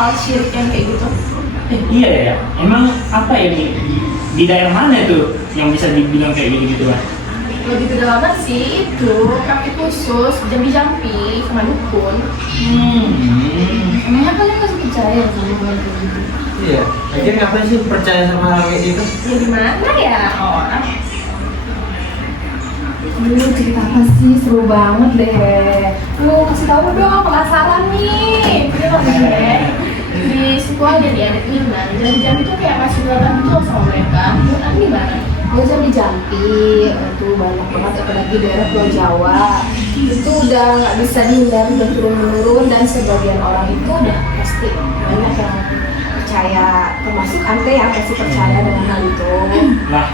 hal syirik yang kayak gitu. Iya ya, emang apa ya nih di daerah mana tuh yang bisa dibilang kayak gitu kan? Lebih pedalaman sih itu kaki khusus, jampi-jampi sama dukun. Emangnya kalian masih percaya sama hal kayak gitu? Iya, lagian ngapain sih percaya sama hal kayak gitu? Ya gimana ya orang? Cerita apa sih? Seru banget deh. Kasih tahu dong, penasaran nih. Ini lagi deh di situ aja di adat Minang. Jampi-jampi itu kayak masih berlaku gitu sama mereka. Menurut Anda gimana? Gue jampi itu banyak banget, apalagi daerah Pulau Jawa. Itu udah nggak bisa dihindari, udah turun menurun, dan sebagian orang itu udah pasti banyak yang percaya, termasuk ante yang pasti percaya dengan hal itu. Nah,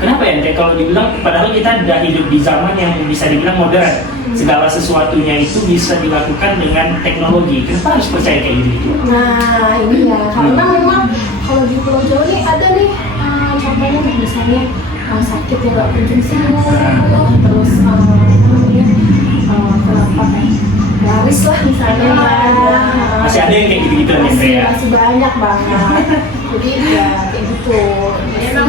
kenapa ya Teh kalau dibilang padahal kita udah hidup di zaman yang bisa dibilang modern, segala sesuatunya itu bisa dilakukan dengan teknologi, kenapa harus percaya kayak gitu? Nah ini ya, karena memang kalau di Pulau Jawa nih ada nih contohnya misalnya sakit yang gak kunjung sembuh, terus kenapa garis lah misalnya ya. Masih ada yang kayak gitu-gitu nih Teh ya? Masih banyak banget. Jadi ya kayak gitu. Emang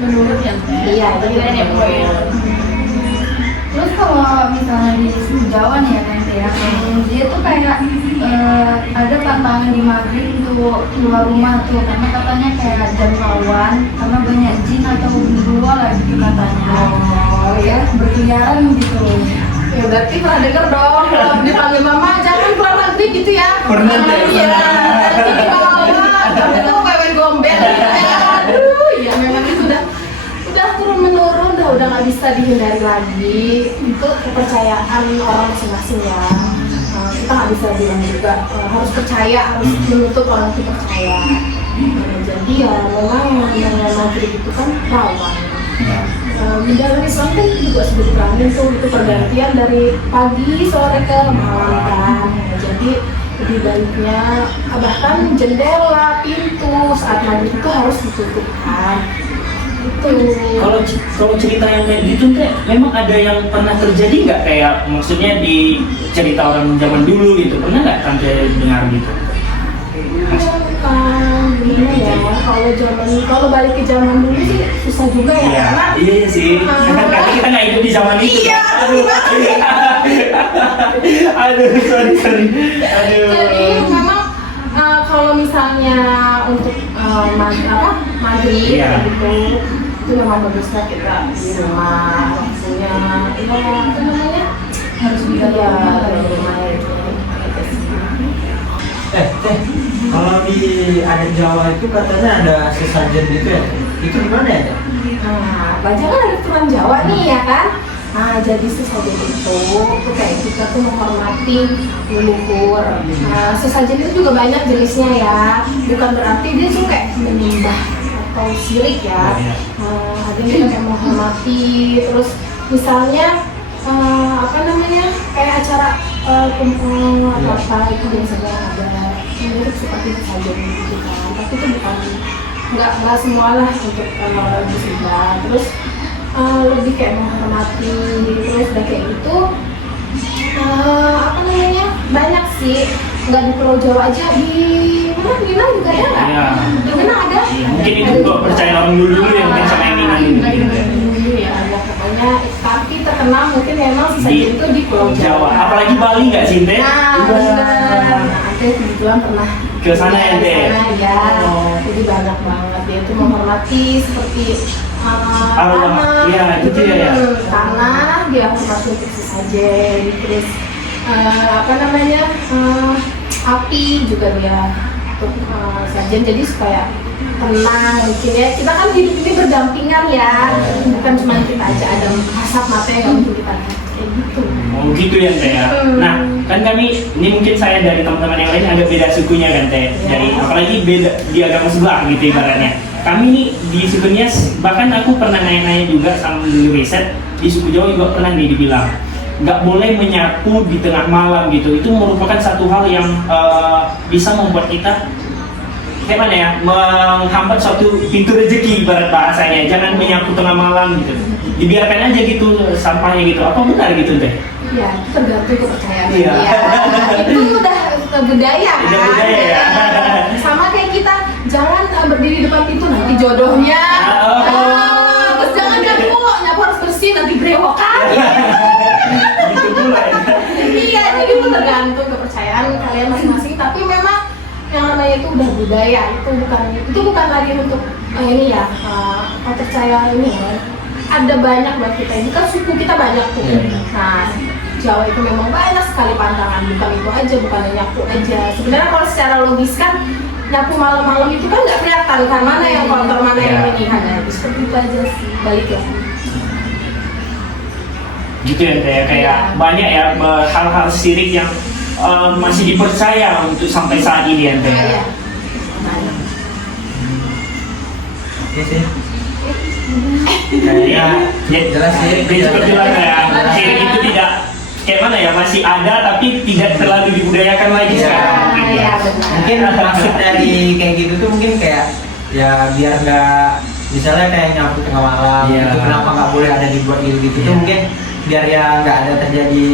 menurut yang Iya, pikiran ya poin. Terus kalau misalnya di Jawa nih ya Tante ya, dia tuh kayak ada tantangan di maghrib untuk keluar rumah tuh, karena katanya kayak jam rawan, karena banyak jin atau gundurwo lah gitu katanya. Oh ya, Berkeliaran gitu. ya berarti pernah denger dong kalau dipanggil mama jangan keluar negeri gitu ya. Pernah deh, Iya, pernah. nanti dibawa, tapi itu wewe gombel. Aduh, ya memang itu udah turun menurun, udah nggak bisa dihindari lagi. Itu kepercayaan orang masing-masing ya. Kita nggak bisa bilang juga harus percaya, harus menutup orang itu percaya. Jadi ya memang namanya maghrib itu kan rawan. Di dalam Islam kan juga sudah diterangin tuh, itu pergantian dari pagi sore ke malam kan. Jadi lebih baiknya bahkan jendela, pintu saat maghrib itu harus ditutup kan. Itu. Kalau cerita yang kayak gitu Teh, memang ada yang pernah terjadi nggak kayak maksudnya di cerita orang zaman dulu gitu, pernah nggak Tante dengar gitu? Gimana ya, kalau balik ke zaman dulu sih susah juga ya, karena Iya sih, karena kita nggak hidup di zaman itu. Iya, Aduh, sorry. Aduh. jadi memang kalau misalnya untuk maghrib Iya. gitu, itu memang bagusnya kita di rumah waktunya, apa namanya, Harus bisa ya di rumah itu. Teh, kalau di adat Jawa itu katanya ada sesajen gitu ya? Itu gimana ya Teh? Nah, baca kan ada turunan Jawa nih ya kan. Nah, jadi sesajen itu kayak kita tuh menghormati leluhur. Nah, sesajen itu juga banyak jenisnya ya. Bukan berarti dia tuh kayak menyembah atau syirik ya. Ada yang kita kayak menghormati. Terus misalnya apa namanya, kayak acara kumpul atau apa itu biasanya ada. Mirip seperti sesajen gitu kan. Tapi itu bukan nggak semua lah untuk disembah. Terus lebih kayak menghormati, terus udah kayak gitu apa namanya, banyak sih, nggak di Pulau Jawa aja, di mana Minang juga ada nggak? Iya. Di Minang ada? Mungkin itu kok percaya orang dulu ya, mungkin sama yang Minang gitu. Ya, pokoknya tapi terkenal mungkin memang sesajen itu di Pulau Jawa. Apalagi Bali nggak sih Teh? Nah, benar. Ante kebetulan pernah Ke sana ya, Teh? Ke sana, ya. Oh. Jadi banyak banget dia tuh menghormati seperti Allah, iya, itu dia ya. Tanah dia hormati untuk sesajen, terus apa namanya, api juga dia untuk sajen, jadi supaya tenang mungkin ya. Kita kan hidup ini berdampingan ya, bukan cuma kita aja, ada asap mata yang nggak mungkin kita lihat kayak gitu. Oh gitu ya Teh ya. Nah kan kami ini mungkin saya dari teman-teman yang lain agak beda sukunya kan Teh. Dari apalagi beda di agama sebelah gitu ibaratnya. Kami nih di sukunya, bahkan aku pernah nanya-nanya juga sama dulu riset di suku Jawa juga pernah nih dibilang nggak boleh menyapu di tengah malam gitu. Itu merupakan satu hal yang bisa membuat kita kayak mana ya, menghambat suatu pintu rezeki ibarat bahasanya. Jangan menyapu tengah malam gitu, dibiarkan aja gitu sampahnya gitu. Apa benar gitu Teh? Ya, tergantung kepercayaan Iya. dia. Itu udah budaya kan. Udah budaya ya. Sama kayak kita jangan berdiri di depan pintu nanti jodohnya. Terus jangan nyapu harus bersih nanti berewokan. Gitu pula ya. Iya, jadi itu tergantung kepercayaan kalian masing-masing. Tapi memang yang namanya itu udah budaya, itu bukan lagi untuk ini ya kepercayaan ini ya. Ada banyak buat kita, ini kan suku kita banyak tuh. Nah, Jawa itu memang banyak sekali pantangan, bukan itu aja, bukan nyapu aja. Sebenarnya kalau secara logis kan nyapu malam-malam itu kan nggak kelihatan kan mana yang kotor, mana yang ini kan. Seperti itu aja sih, balik ya. Gitu ya kayak banyak ya hal-hal syirik yang masih dipercaya untuk sampai saat ini ya Teh. Iya. Banyak. Oke sih. Ya, jelas sih. Dia juga jelas ya. Syirik itu tidak kayak mana ya, masih ada tapi tidak terlalu dibudayakan lagi sekarang. Mungkin ya. Iya, benar. Mungkin maksud dari kayak gitu tuh mungkin kayak ya biar nggak misalnya kayak nyapu tengah malam Iya. itu kenapa nggak boleh ada dibuat gitu tuh Iya. mungkin biar ya nggak ada terjadi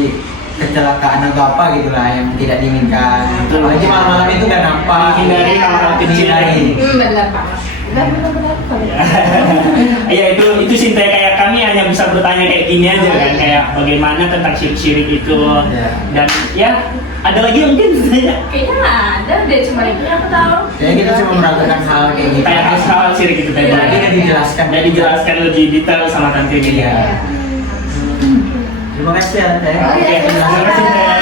kecelakaan atau apa gitu lah yang tidak diinginkan. Betul. Apalagi malam-malam itu nggak nampak. Hindari hal-hal kecil. Hindari. Benar banget. Benar. Ya itu Sinta, kayak kami hanya bisa bertanya kayak gini aja kan, kayak bagaimana tentang syirik-syirik itu. Iya. Dan ya ada lagi yang mungkin bertanya Kayaknya ada deh, cuma itu yang aku tahu. Kayak kita cuma meragukan hal kayak gitu. kayak hal syirik itu tadi. Berarti kan dijelaskan. Dan dijelaskan lebih detail sama Tante ini. Iya. Terima kasih ya. Teh. Oke, terima kasih Teh.